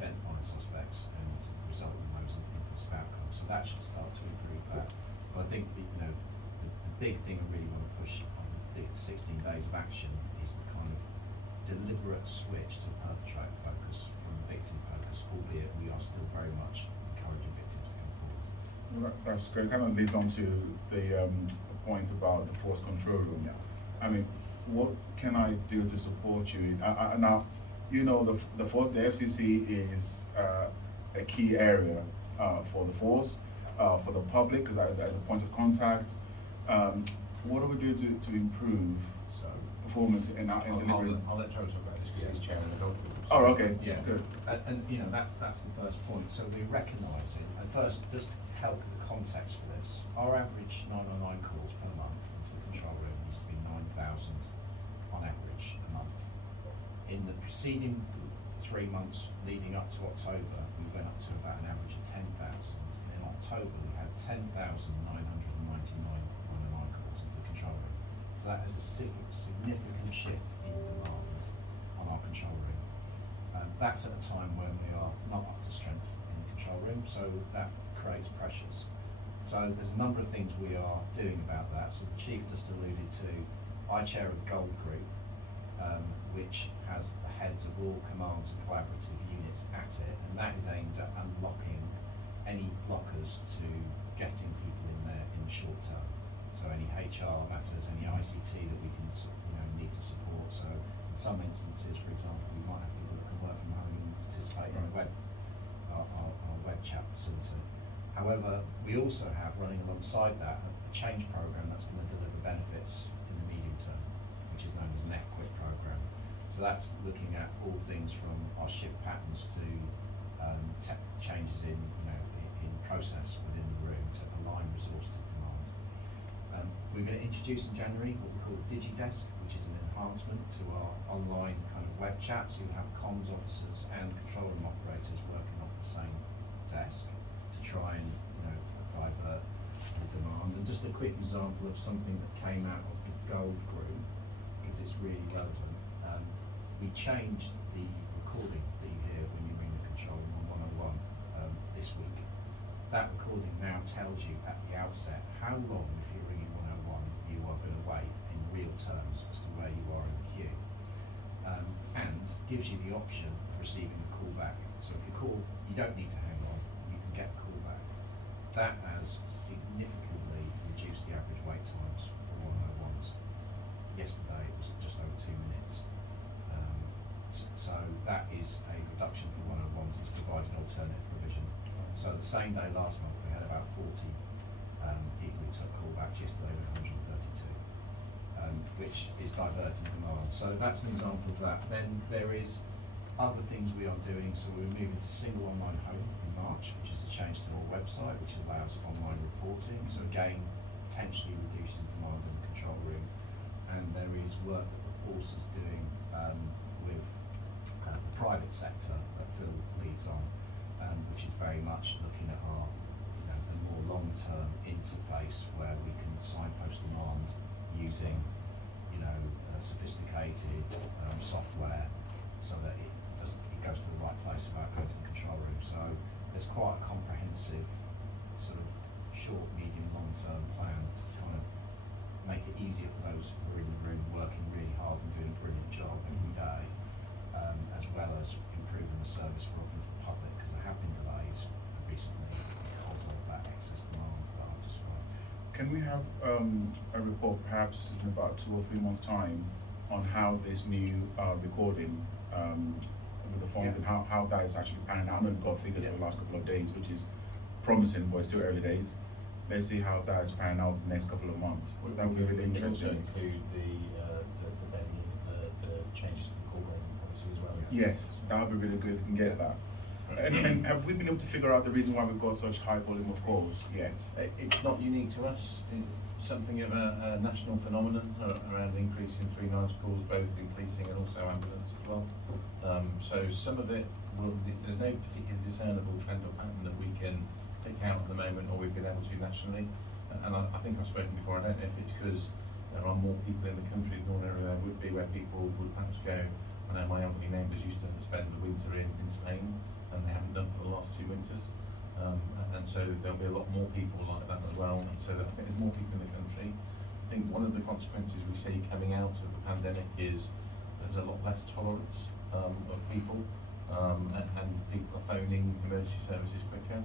identifying suspects and resulting in those positive outcomes. So that should start to improve that. But I think the big thing I really want to push on the 16 days of action is the kind of deliberate switch to perpetrator focus from victim focus, albeit we are still very much encouraging victims to come forward. Well, that's great. Kind of leads on to the point about the force control room. Yeah. I mean, what can I do to support you? Now, the FCC is a key area for the force, for the public as a point of contact. What do we do to improve performance in delivery? I'll let Joe talk about this because he's chairing the dog. Oh, okay. Yeah, Good. and that's the first point. So we're recognising, and first, just to help with the context for this, our average 999 calls per month into the control room used to be 9,000 on average a month. In the preceding 3 months leading up to October, we went up to about an average of 10,000. In October, we had 10,999 calls into the control room. So that is a significant shift in demand on our control room. that's at a time when we are not up to strength in the control room, so that creates pressures. So there's a number of things we are doing about that. So the Chief just alluded to, I chair a gold group, which has the heads of all commands and collaborative units at it, and that is aimed at unlocking any blockers to getting people in there in the short term. So any HR matters, any ICT that we can need to support. So in some instances, for example, we might have people that can work from home and participate in our web chat facility. However, we also have running alongside that a change program that's going to deliver benefits in the medium term, which is known as an FQuick program. So that's looking at all things from our shift patterns to changes in process within the room to align resource to demand. We're going to introduce in January what we call DigiDesk, which is an enhancement to our online kind of web chat. So you have comms officers and control room operators working off the same desk to try and divert the demand. And just a quick example of something that came out of the Gold Group, because it's really relevant. We changed the recording that you hear when you ring the control room on 101 this week. That recording now tells you at the outset how long, if you're ringing 101, you are going to wait in real terms as to where you are in the queue, and gives you the option of receiving a call back. So if you call, you don't need to hang on, you can get a call back. That has significantly reduced the average wait times for 101s. Yesterday it was just over 2 minutes. So that is a reduction for 101s. It's provided alternative provision. So the same day last month we had about 40 people who took callbacks. Yesterday we had 132, which is diverting demand. So that's an example of that. Then there is other things we are doing. So we're moving to single online home in March, which is a change to our website, which allows online reporting. So again, potentially reducing demand in the control room. And there is work that the force is doing with the private sector that Phil leads on, which is very much looking at our the more long-term interface where we can signpost demand using sophisticated software so that it goes to the right place without going to the control room. So there's quite a comprehensive sort of short, medium, long-term plan to kind of make it easier for those who are in the room working really hard and doing a brilliant job every day, as well as improving the service we're offering to the public, because there have been delays recently because of that excess demand that I've described. Can we have a report perhaps in about 2 or 3 months' time on how this new recording with the font and how that is actually panning out? I know we've got figures for the last couple of days, which is promising, but it's still early days. Let's see how that is panning out the next couple of months. That would be really We can also interesting. include the bedding, the changes to the call rating policy as well. Yes, that would be really good if we can get that. And have we been able to figure out the reason why we've got such high volume of calls yet? It's not unique to us. It's something of a national phenomenon around an increase in 3-9 calls, both in policing and also ambulance as well. So some of it there's no particularly discernible trend or pattern that we can pick out at the moment, or we've been able to nationally. And I think I've spoken before. I don't know if it's because there are more people in the country than ordinarily there would be, where people would perhaps go. I know my elderly neighbours used to spend the winter in Spain, and they haven't done for the last 2 winters. And so there'll be a lot more people like that as well. And so I think there's more people in the country. I think one of the consequences we see coming out of the pandemic is there's a lot less tolerance of people, and people are phoning emergency services quicker.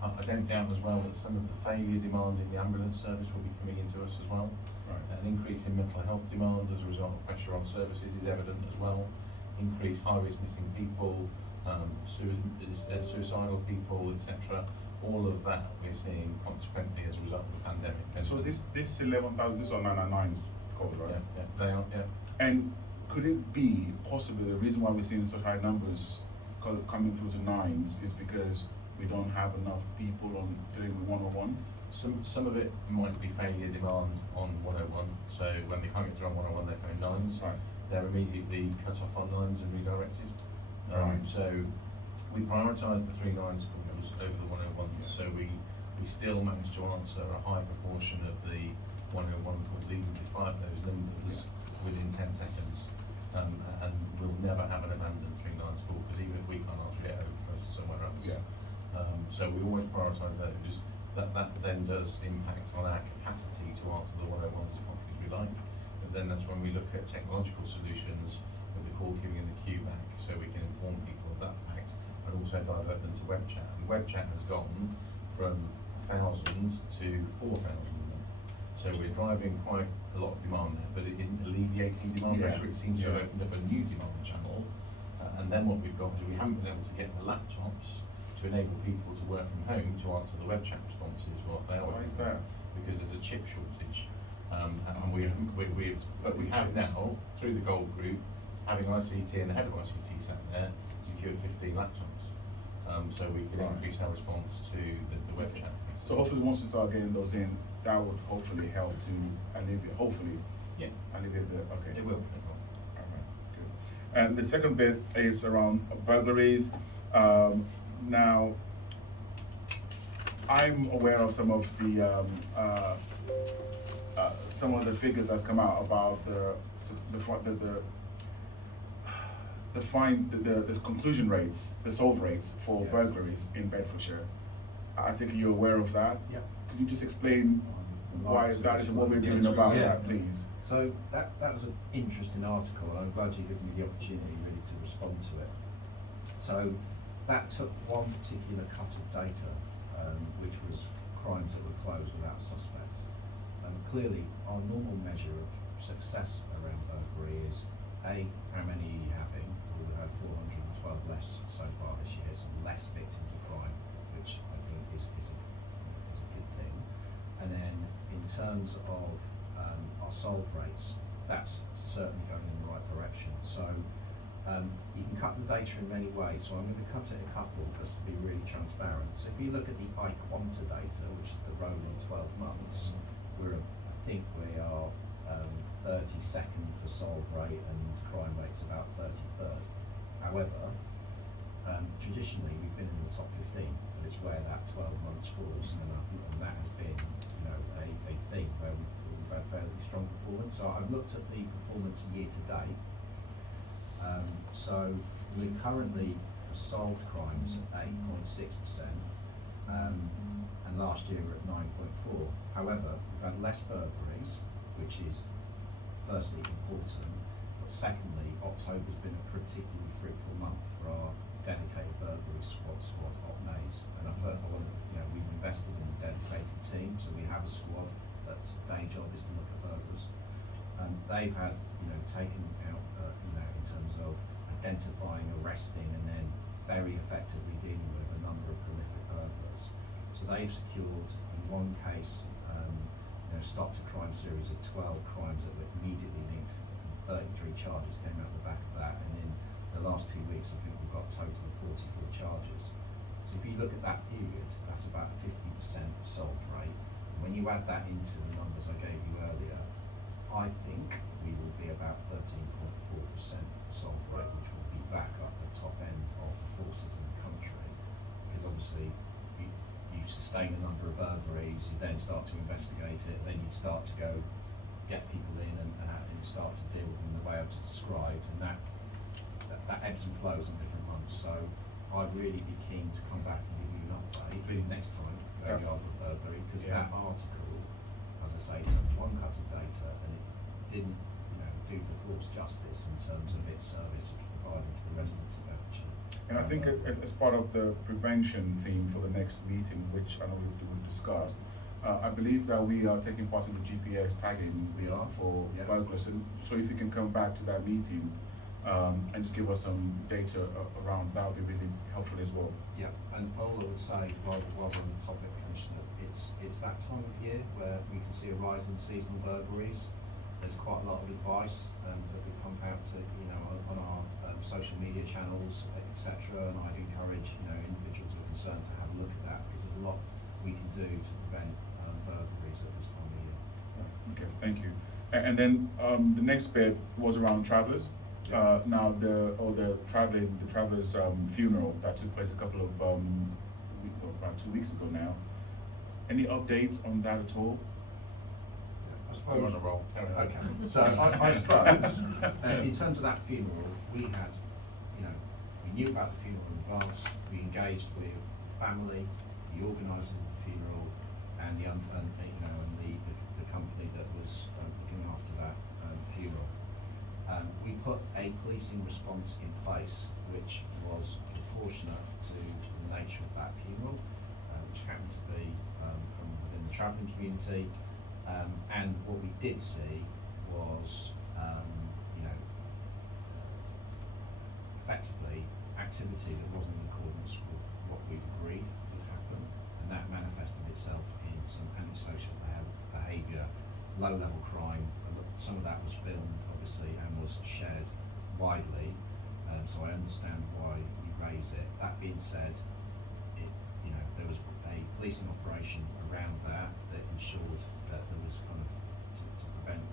I don't doubt as well that some of the failure demand in the ambulance service will be coming into us as well. Right. An increase in mental health demand as a result of pressure on services is evident as well. Increased high-risk missing people, suicidal people, etc. All of that we're seeing consequently as a result of the pandemic. So this 11,000, this are 999 calls, right? Yeah, they are. Yeah. And could it be possibly the reason why we're seeing such high numbers coming through to 9s is because we don't have enough people on dealing with 101? Some of it might be failure demand on 101. So when they can't get through on 101, they phone 9s. Right. They're immediately cut off on 9s and redirected. Right. So we prioritise the 3 9s calls over the 101s. Yeah. So we still manage to answer a high proportion of the 101 calls, even despite those numbers, within 10 seconds. And we'll never have an abandoned 3 9s call, because even if So we always prioritise those. That then does impact on our capacity to answer the 101s as properly as we like. But then that's when we look at technological solutions that we call queuing in the queue back, so we can inform people of that fact, and also divert them to web chat. And web chat has gone from 1,000 to 4,000 a month. So we're driving quite a lot of demand there, but it isn't alleviating demand Yeah. pressure. It seems to have opened up a new demand channel. And then what we've got is we haven't been able to get the laptops to enable people to work from home to answer the web chat responses whilst they are Why working. is that? Because there's a chip shortage. And we have now, through the Gold Group, having ICT and the head of ICT sat there, secured 15 laptops. So we can Right. increase our response to the web chat. So hopefully once we start getting those in, that would hopefully help to alleviate, Yeah, alleviate the, okay. it will. Alright, good. And the second bit is around burglaries. Now, I'm aware of some of the figures that's come out about the conclusion rates, the solve rates for Yeah. burglaries in Bedfordshire. I think you're aware of that. Yep. Could you just explain why that is, what we're doing about that, please? So that was an interesting article, and I'm glad you gave me the opportunity really to respond to it. So that took one particular cut of data, which was crimes that were closed without suspect. Clearly, our normal measure of success around burglary is A, how many are you having? Well, we've had 412 less so far this year, so less victims of crime, which I think is a good thing. And then in terms of our solve rates, that's certainly going in the right direction. So you can cut the data in many ways, so I'm going to cut it a couple just to be really transparent. So if you look at the iQuanta data, which is the rolling 12 months, I think we are 32nd for solve rate, and crime rate's about 33rd. However, traditionally we've been in the top 15, and it's where that 12 months falls, and that has been, a thing where we've had fairly strong performance. So I've looked at the performance year to date. So we're currently for solved crimes at 8.6%, and last year we're at 9.4. However, we've had less burglaries, which is firstly important, but secondly, October's been a particularly fruitful month for our dedicated burglary squad, OpNays. And we've invested in a dedicated team, so we have a squad that's day job is to look at burglars. And they've had, taken out, in terms of identifying, arresting, and then very effectively dealing with a number of prolific burglars. So they've secured, in one case, stopped a crime series of 12 crimes that were immediately linked, and 33 charges came out the back of that. And in the last 2 weeks, I think we've got a total of 44 charges. So if you look at that period, that's about 50% solved rate. And when you add that into the numbers I gave you earlier, I think we will be about 13.4% solved rate, which will be back up the top end of forces in the country. Because obviously, you sustain a number of burglaries, you then start to investigate it, then you start to go get people in and start to deal with them the way I've just described, and that ebbs and flows on different months. So I'd really be keen to come back and give you an update Please. next time where we are with burglary, because Yeah. that article, as I say, took one cut of data and it didn't do the force justice in terms of its service it's providing to the residents of Bedfordshire. And I think as part of the prevention theme for the next meeting, which I know we've discussed, I believe that we are taking part in the GPS tagging. We are, for yeah. burglars. And so if you can come back to that meeting and just give us some data around, that would be really helpful as well. Yeah, and all I would say, while we're on the topic, Commissioner, it's that time of year where we can see a rise in seasonal burglaries. There's quite a lot of advice that we pump out to, on our social media channels, etc. And I'd encourage, individuals who are concerned to have a look at that, because there's a lot we can do to prevent burglaries at this time of year. Okay, thank you. And then the next bit was around travellers. Now the traveller's funeral that took place a couple of about 2 weeks ago now. Any updates on that at all? I We're on a suppose. roll. Okay, so I suppose in terms of that funeral, we had, we knew about the funeral in advance. We engaged with family, the organisers of the funeral, and the company that was looking after that funeral. We put a policing response in place which was proportionate to the nature of that funeral, which happened to be from within the travelling community, and what we did see was effectively activity that wasn't in accordance with what we'd agreed would happen, and that manifested itself in some antisocial behaviour, low-level crime. Some of that was filmed, obviously, and was shared widely. So I understand why you raise it. That being said, there was a policing operation around that ensured that there was kind of to prevent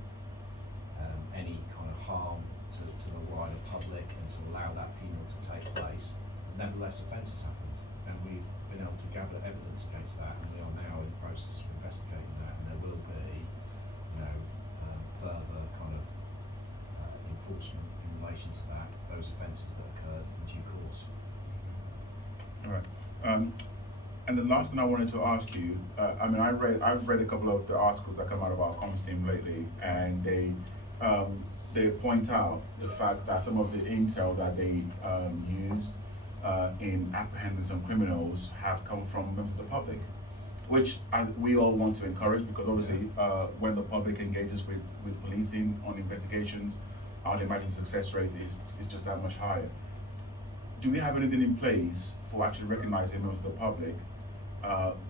any kind of harm to the wider public and to allow that funeral to take place. Nevertheless, offences happened, and we've been able to gather evidence against that, and we are now in the process of investigating that, and there will be, further kind of enforcement in relation to that, those offences that occurred in due course. All right. And the last thing I wanted to ask you, I've read a couple of the articles that come out about comms team lately, and they point out the fact that some of the intel that they used in apprehending some criminals have come from members of the public, which we all want to encourage, because obviously when the public engages with policing on investigations, I'd imagine the success rate is just that much higher. Do we have anything in place for actually recognising members of the public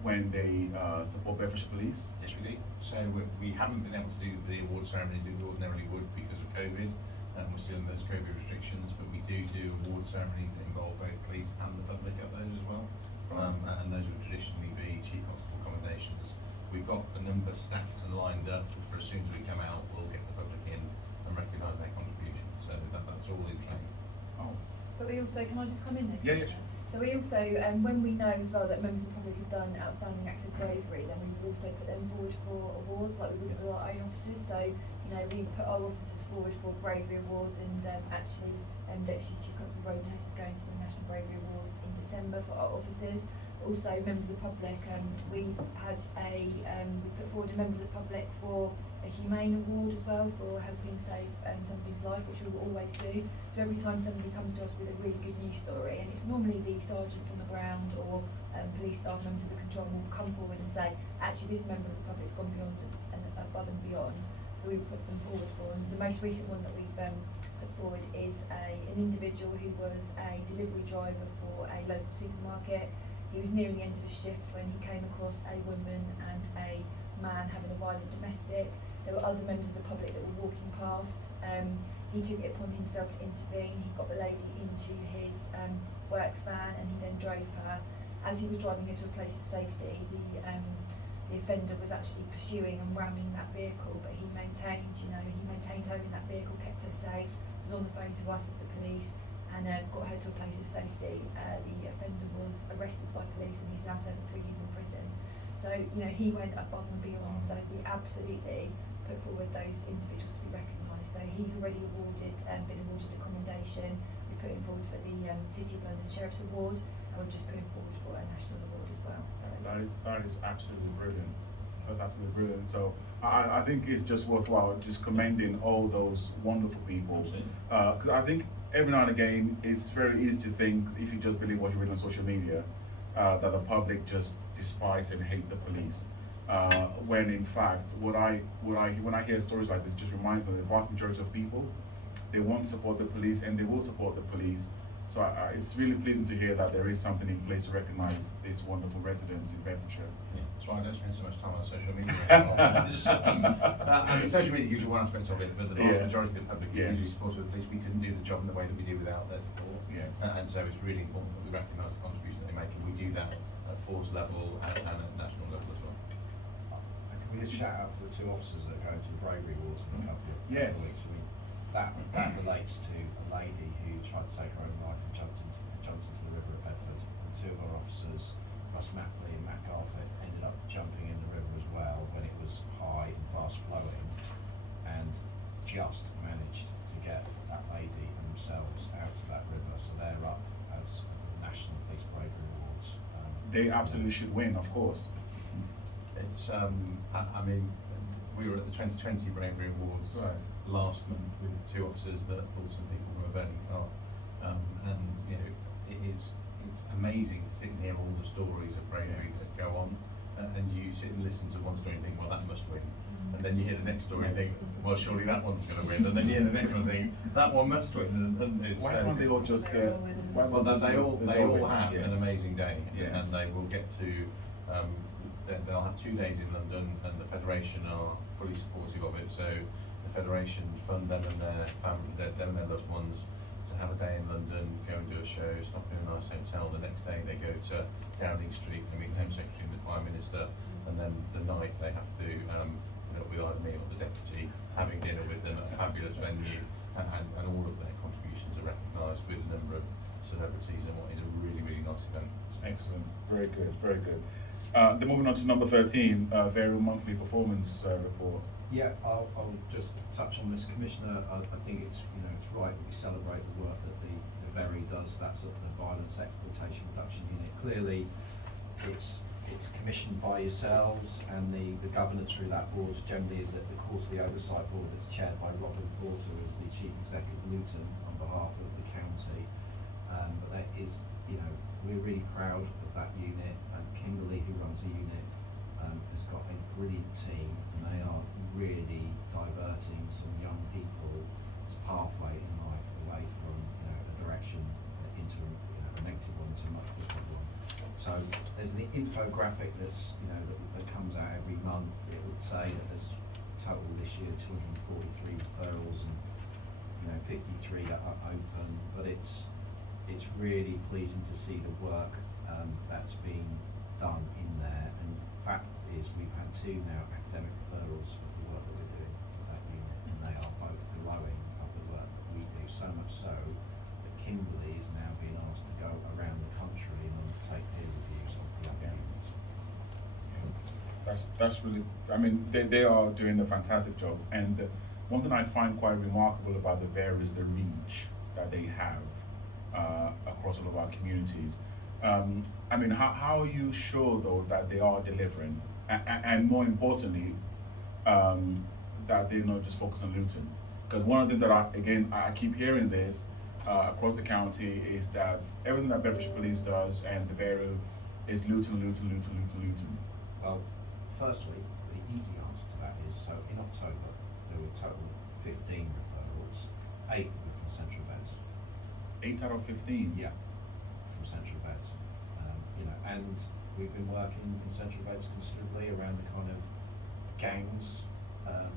when they support Bedfordshire Police? Yes, we do. So we haven't been able to do the award ceremonies that we ordinarily would because of COVID, and we're still in those COVID restrictions, but we do award ceremonies that involve both police and the public at those as well. And those would traditionally be Chief Constable commendations. We've got a number stacked and lined up for as soon as we come out, we'll get the public in and recognise their contribution. So that's all in train. Oh. But we also, can I just come in there? Yeah, yeah. So we also, when we know as well that members of the public have done outstanding acts of bravery, then we would also put them forward for awards, like we would with our own officers. So, we put our officers forward for bravery awards, and actually, Deputy Chief Constable Rodenhouse is going to the National Bravery Awards in December for our officers. Also, members of the public, we put forward a member of the public for a humane award as well for helping save somebody's life, which we will always do. So every time somebody comes to us with a really good news story, and it's normally the sergeants on the ground or police staff members of the control will come forward and say, actually this member of the public's gone beyond and above and beyond. So we put them forward for, and the most recent one that we've put forward is an individual who was a delivery driver for a local supermarket. He was nearing the end of his shift when he came across a woman and a man having a violent domestic. There were other members of the public that were walking past. He took it upon himself to intervene. He got the lady into his works van, and he then drove her. As he was driving her to a place of safety, the offender was actually pursuing and ramming that vehicle, but he maintained her in that vehicle, kept her safe, was on the phone to us as the police, and got her to a place of safety. The offender was arrested by police, and he's now serving 3 years in prison. So, he went above and beyond, so we absolutely put forward those individuals to be recognised. So he's already been awarded a commendation. We put him forward for the City of London Sheriff's Award, and we've just put him forward for a national award as well. So That is absolutely brilliant. That's absolutely brilliant. So I think it's just worthwhile just commending all those wonderful people. Because I think every now and again it's very easy to think, if you just believe what you read on social media, that the public just despise and hate the police. When in fact, when I hear stories like this, just reminds me that the vast majority of people, they want to support the police and they will support the police. So it's really pleasing to hear that there is something in place to recognise these wonderful residents in Bedfordshire. Yeah, that's why I don't spend so much time on social media. Social media gives you one aspect of it, but the vast majority of the public is usually supportive of the police. We couldn't do the job in the way that we do without their support. Yes. And so it's really important that we recognise the contribution that they make, and we do that at force level and at national level as well. Can we just shout out for the 2 officers that are going to the Bravery Awards in a couple of Yes. weeks? That relates to a lady who tried to take her own life and jumped into the river at Bedford. And 2 of our officers, Russ Mackley and Matt Garford, ended up jumping in the river as well when it was high and fast flowing, and just managed to get that lady and themselves out of that river. So they're up as National Police Bravery Awards they absolutely should win, of course. It's, I mean, we were at the 2020 Bravery Awards Right. last month with 2 officers that pulled some people from a burning car. And, you know, it's amazing to sit and hear all the stories of bravery that go on. And you sit and listen to one story and think, well, that must win. And then you hear the next story and think, well, surely that one's going to win. And then you hear the next one and think, that one must win. And it's, Why can't they all just get? Why well, can't they all win? have an Yes. amazing day, Yes. and they will get to. They'll have 2 days in London, and the federation are fully supportive of it. So the federation fund them and their family, them and their loved ones, to have a day in London, go and do a show, stop in a nice hotel. The next day they go to Downing Street and meet the Home Secretary and the Prime Minister, and then the night they have to meet up with either me or the deputy, having dinner with them at a fabulous venue, and all of their contributions are recognised with a number of celebrities in what is a really, really nice event. Excellent, very good, very good. Then moving on to number 13, Vero monthly performance report. Yeah, I'll just touch on this, Commissioner. I think it's, you know, it's right that we celebrate the work that the VERY does. That's the Violence Exploitation Reduction Unit. Clearly, it's commissioned by yourselves, and the governance through that board generally is that the Quarterly Oversight Board that's chaired by Robin Porter as the Chief Executive of Luton on behalf of the county. But that is, you know, we're really proud of that unit, and Kimberly, who runs the unit, has got a brilliant team, and they are really diverting some young people's pathway in life away from, you know, a direction into a negative one to a much positive one. So there's the infographic that's, you know, that comes out every month. It would say that there's total this year 243 referrals, and, you know, 53 are open, but it's really pleasing to see the work that's been done in there. And the fact is, we've had 2 now academic referrals for the work that we're doing with that unit, and they are both glowing of the work that we do, so much so that Kimberly is now being asked to go around the country and undertake peer reviews of the other units. That's really, I mean, they are doing a fantastic job, and one thing I find quite remarkable about the VERY is the reach that they have across all of our communities. I mean, how are you sure though that they are delivering, and more importantly, that they're not just focused on Luton? Because one of the things that I keep hearing this across the county is that everything that Bedfordshire Police does and the VERY is Luton. Well, firstly, the easy answer to that is, so in October, there were a total 15 referrals, 8 were from Central Beds. 8 out of 15? Yeah, from Central Beds. You know, and we've been working in Central Beds considerably around the kind of gangs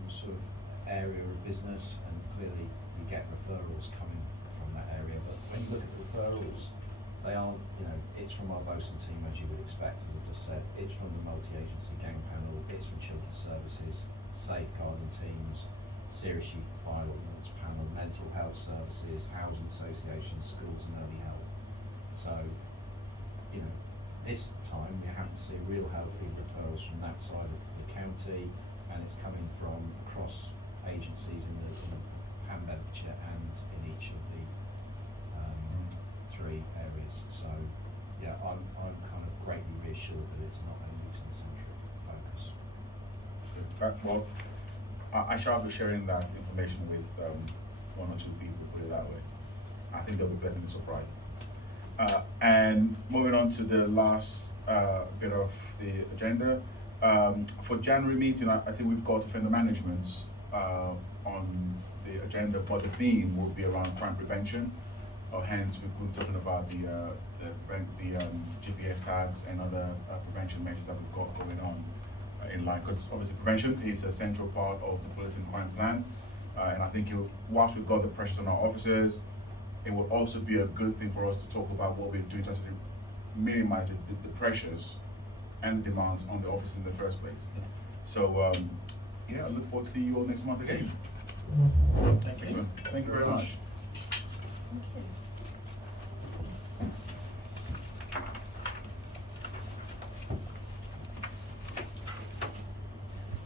sort of area of business, and clearly we get referrals coming from that area. But when you look at referrals, they aren't, you know, it's from our BOSUN team, as you would expect, as I've just said. It's from the multi-agency gang panel, it's from Children's Services, safeguarding teams, serious youth violence panel, mental health services, housing associations, schools and early help. So, you know, this time we're having to see real healthy referrals from that side of the county, and it's coming from across agencies in the Ham Bedfordshire and in each of the 3 areas. So yeah, I'm kind of greatly reassured that it's not a Luton-centric focus. Well, I shall be sharing that information with 1 or 2 people, put it that way. I think they'll be pleasantly surprised. And moving on to the last bit of the agenda. For January meeting, I think we've got offender management on the agenda, but the theme will be around crime prevention. Hence, we've been talking about the GPS tags and other prevention measures that we've got going on in line. Because obviously, prevention is a central part of the policing crime plan, and I think whilst we've got the pressures on our officers, it will also be a good thing for us to talk about what we're doing to actually minimize the pressures and the demands on the officers in the first place. So, yeah, I look forward to seeing you all next month again. Thank you. Excellent. Thank you very much.